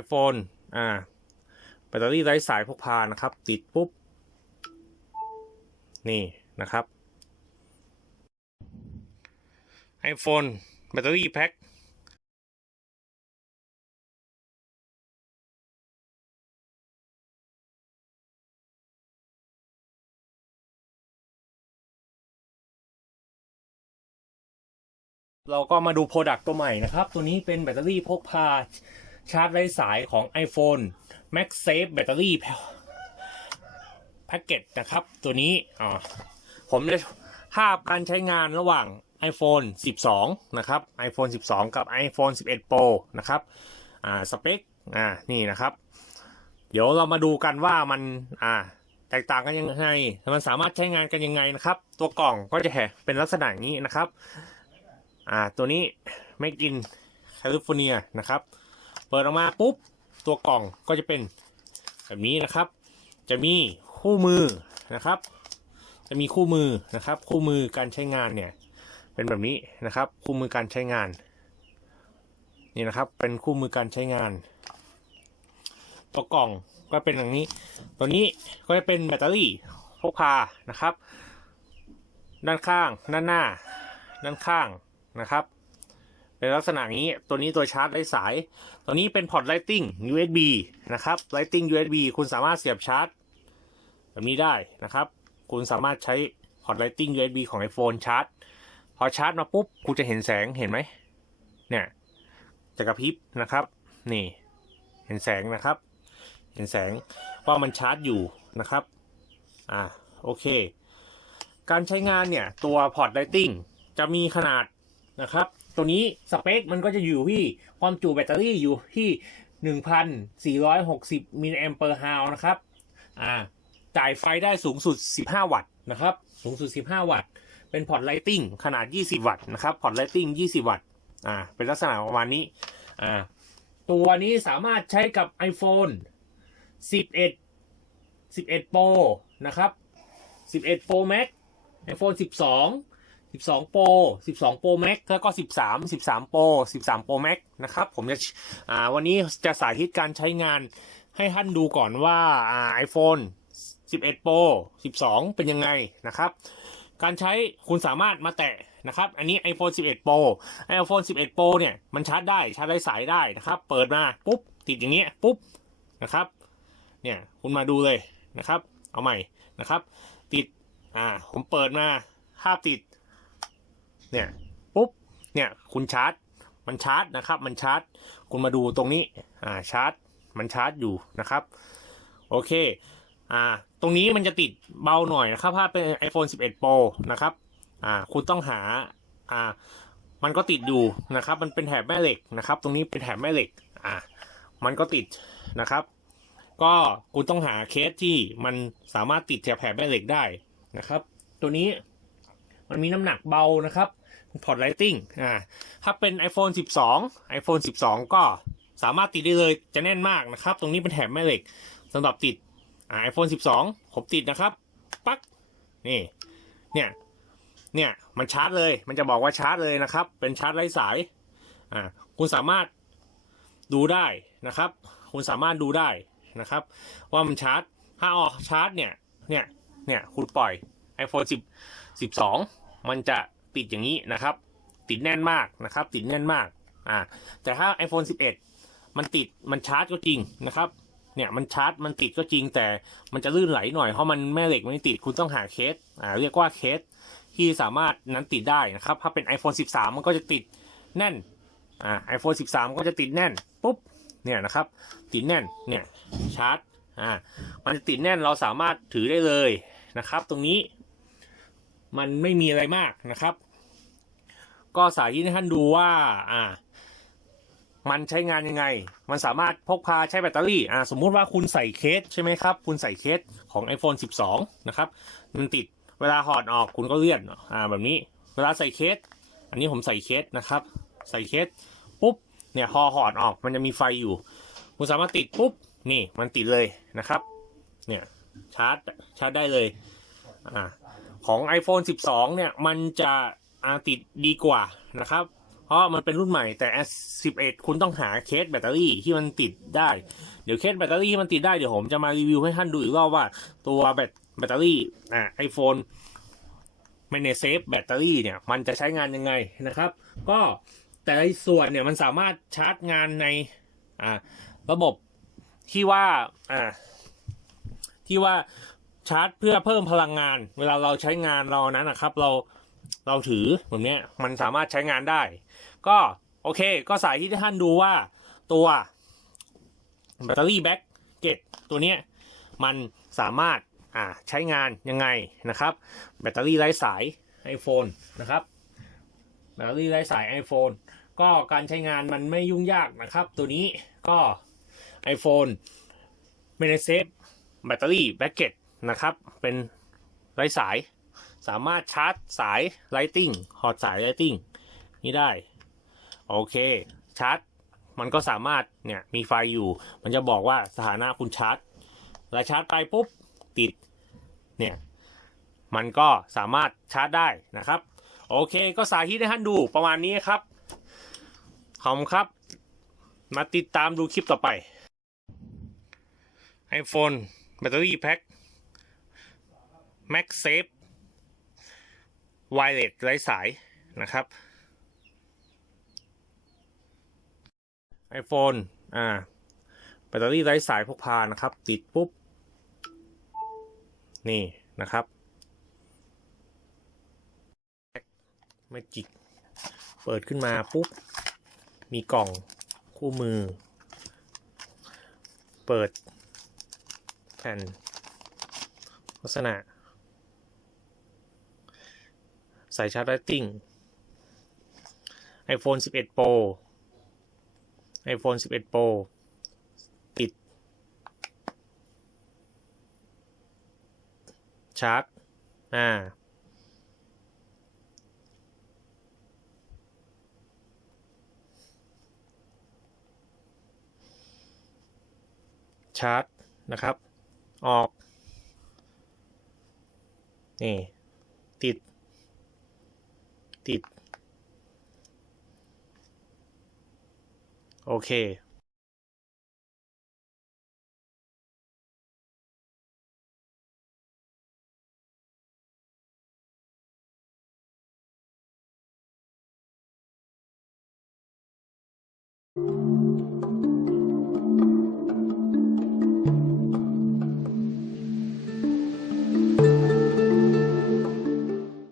iPhone อ่า แบตเตอรี่ไร้สายพกพานะครับ ติดปุ๊บ นี่นะครับ iPhone แบตเตอรี่แพ็คเราก็มาดูโปรดักต์ตัวใหม่นะครับ ตัวนี้เป็นแบตเตอรี่พกพา ชาร์จไร้สายของ iPhone MagSafe แบตเตอรี่แพ็กเกจนะครับ ตัวนี้อ่าผมจะภาพการใช้งานระหว่าง iPhone 12 นะครับ iPhone 12 กับ iPhone 11 Pro นะครับ อ่า สเปค อ่า นี่นะครับ เดี๋ยวเรามาดูกันว่ามัน อ่า แตกต่างกันยังไง มันสามารถใช้งานกันยังไงนะครับ ตัวกล่องก็จะเป็นลักษณะนี้นะครับ อ่า ตัวนี้ไม่กินแคลิฟอร์เนียนะครับ เปิดออกมาปุ๊บตัวกล่องก็จะเป็นแบบนี้นะครับ จะมีคู่มือนะครับ จะมีคู่มือนะครับ คู่มือการใช้งานเนี่ยเป็นแบบนี้นะครับ คู่มือการใช้งานนี่นะครับเป็นคู่มือการใช้งาน ตัวกล่องก็เป็นอย่างนี้ ตัวนี้ก็จะเป็นแบตเตอรี่พกพานะครับ ด้านข้างด้านหน้า ด้านข้างนะครับ เป็นลักษณะนี้ตัวนี้ตัวชาร์จไร้สาย ตัวนี้เป็นพอร์ต Lighting USB นะครับ Lighting USB คุณสามารถเสียบชาร์จ แบบนี้ได้นะครับ คุณสามารถใช้พอร์ต Lighting USB ของ iPhone ชาร์จ พอชาร์จมาปุ๊บคุณจะเห็นแสงเห็นไหมเนี่ยจะกระพริบนะครับ นี่ เห็นแสงนะครับ เห็นแสงว่ามันชาร์จอยู่นะครับอ่าโอเค การใช้งานเนี่ย ตัวพอร์ต Lighting จะมีขนาดนะครับ ตัวนี้สเปคมันก็จะอยู่ที่ความจุแบตเตอรี่อยู่ที่ 1,460 มิลลิแอมเปอร์ฮาวนะครับ อ่า จ่ายไฟได้สูงสุด 15 วัตต์นะครับ สูงสุด 15 วัตต์ เป็นพอร์ตไลติงขนาด 20 วัตต์นะครับ พอร์ตไลติง20 วัตต์ อ่า เป็นลักษณะประมาณนี้ อ่า ตัวนี้สามารถใช้กับ iPhone 11 11 Pro นะครับ 11 Pro Max iPhone 12 12 Pro 12 Pro Max แล้วก็ 13 13 Pro 13 Pro Max นะครับ ผมจะวันนี้จะสาธิตการใช้งานให้ท่านดูก่อนว่าอ่า iPhone 11 Pro 12 เป็นยังไงนะครับ การใช้คุณสามารถมาแตะนะครับ อันนี้ iPhone 11 Pro iPhone 11 Pro เนี่ย มันชาร์จได้ ชาร์จไร้สายได้นะครับ เปิดมา ปุ๊บ ติดอย่างเงี้ย ปุ๊บ นะครับ เนี่ย คุณมาดูเลยนะครับ เอาใหม่นะครับ ติด อ่า ผมเปิดมาภาพติด เนี่ยปุ๊บเนี่ยคุณชาร์จ มันชาร์จนะครับ มันชาร์จ คุณมาดูตรงนี้อ่าชาร์จ มันชาร์จอยู่นะครับ โอเคอ่าตรงนี้มันจะติดเบาหน่อยนะครับ ถ้าเป็น iPhone 11 Pro นะครับอ่าคุณต้องหาอ่ามันก็ติดอยู่นะครับ มันเป็นแถบแม่เหล็กนะครับ ตรงนี้เป็นแถบแม่เหล็กอ่ามันก็ติดนะครับ ก็คุณต้องหาเคสที่มันสามารถติดแถบแถบแม่เหล็กได้นะครับ ตัวนี้มันมีน้ำหนักเบานะครับ พอร์ตไลติงอ่าถ้าเป็น iPhone 12 iPhone 12 ก็สามารถติดได้เลยจะแน่นมากนะครับ ตรงนี้เป็นแถบแม่เหล็กสำหรับติดอ่า iPhone 12ผมติดนะครับ ปั๊กนี่ เนี่ย เนี่ย มันชาร์จเลย มันจะบอกว่าชาร์จเลยนะครับ เป็นชาร์จไร้สาย อ่า คุณสามารถดูได้นะครับ คุณสามารถดูได้นะครับ ว่ามันชาร์จ ถ้าออกชาร์จเนี่ย เนี่ย เนี่ย คุณปล่อย iPhone 10 12 มันจะ ติดอย่างนี้นะครับ ติดแน่นมากนะครับ ติดแน่นมากอ่าแต่ถ้า iPhone 11 มันติดมันชาร์จก็จริงนะครับเนี่ยมันชาร์จมันติดก็จริงแต่มันจะลื่นไหลหน่อยเพราะมันแม่เหล็กไม่ติดคุณต้องหาเคสอ่าเรียกว่าเคสที่สามารถนั้นติดได้นะครับ ถ้าเป็น iPhone 13 มันก็จะติดแน่นอ่า iPhone 13 ก็จะติดแน่นปุ๊บเนี่ยนะครับติดแน่นเนี่ยชาร์จอ่ามันจะติดแน่นเราสามารถถือได้เลยนะครับ ตรงนี้ มันไม่มีอะไรมากนะครับ ก็สาธิตให้ท่านดูว่าอ่า มันใช้งานยังไง มันสามารถพกพาใช้แบตเตอรี่อ่าสมมุติว่าคุณใส่เคสใช่ไหมครับ คุณใส่เคสของ iPhone 12 นะครับ มันติดเวลาถอดออกคุณก็เลื่อนอ่าแบบนี้ เวลาใส่เคส อันนี้ผมใส่เคสนะครับ ใส่เคสปุ๊บเนี่ยพอถอดออกมันจะมีไฟอยู่ คุณสามารถติดปุ๊บนี่มันติดเลยนะครับ เนี่ยชาร์จชาร์จได้เลยอ่าของ iPhone 12 เนี่ย มันจะ อาติดดีกว่านะครับ เพราะมันเป็นรุ่นใหม่แต่ S11 คุณต้องหาเคสแบตเตอรี่ที่มันติดได้ เดี๋ยวเคสแบตเตอรี่ที่มันติดได้เดี๋ยวผมจะมารีวิวให้ท่านดูอีกรอบว่าตัวแบตแบตเตอรี่อ่าไอโฟน m a n e s a f e แบตเตอรี่เนี่ยมันจะใช้งานยังไงนะครับ ก็แต่ละส่วนเนี่ยมันสามารถชาร์จงานในอ่าระบบที่ว่าอ่าที่ว่าชาร์จเพื่อเพิ่มพลังงาน เวลาเราใช้งานเรานั้นนะครับ เรา เราถือแบบนี้มันสามารถใช้งานได้ ก็โอเค ก็สายที่ท่านดูว่าตัวแบตเตอรี่แบ็กเกตตัวนี้มันสามารถอ่าใช้งานยังไงนะครับ แบตเตอรี่ไร้สาย iPhone นะครับแบตเตอรี่ไร้สาย iPhone ก็การใช้งานมันไม่ยุ่งยากนะครับ ตัวนี้ก็ iPhone m a n e s e แบตเตอรี่แบ็กเกตนะครับ เป็นไร้สาย สามารถชาร์จสาย Lighting หอดสาย Lighting นี่ได้ โอเค ชาร์จ มันก็สามารถเนี่ยมีไฟอยู่ มันจะบอกว่าสถานะคุณชาร์จแล้วชาร์จไปปุ๊บ ติด เนี่ย มันก็สามารถชาร์จได้นะครับ โอเค ก็สาธิตให้ท่านดูประมาณนี้ครับ ขอบคุณครับ มาติดตามดูคลิปต่อไป iPhone แบตเตอรี่แพ็ค Max Safe Wireless ไร้สายนะครับ iPhone อ่าแบตเตอรี่ไร้สายพกพานะครับ ติดปุ๊บ นี่นะครับแมจิก เปิดขึ้นมาปุ๊บ มีกล่องคู่มือ เปิดแผ่นลักษณะ สายชาร์จไลติ้ง iPhone 11 Pro iPhone 11 Pro ติด ชาร์จ อ่า ชาร์จ นะครับ ออก นี่ ติด ติด โอเค